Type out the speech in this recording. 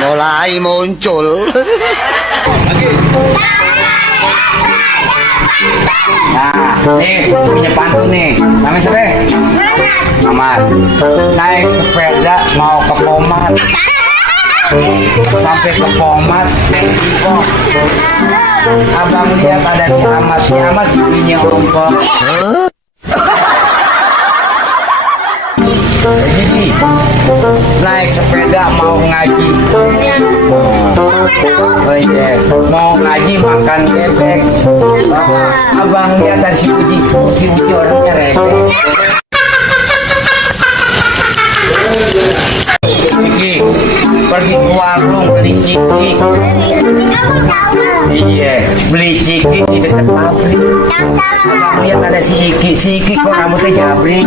mulai muncul. Nah, nih punya pantun nih. Namanya siapa? Amat. Naik sepeda mau ke Pomat. Sampai ke Pomat, kok abang lihat ada si Amat giginya ompong. Jadi naik sepeda mau ngaji. Oh iya, mau ngaji makan bebek. Abang lihat dari si Uji orangnya rebek. Ciki, pergi ke warung beli ciki. Iya, beli ciki di dekat pabrik. Abang lihat ada si Iki kok rambutnya jabrik.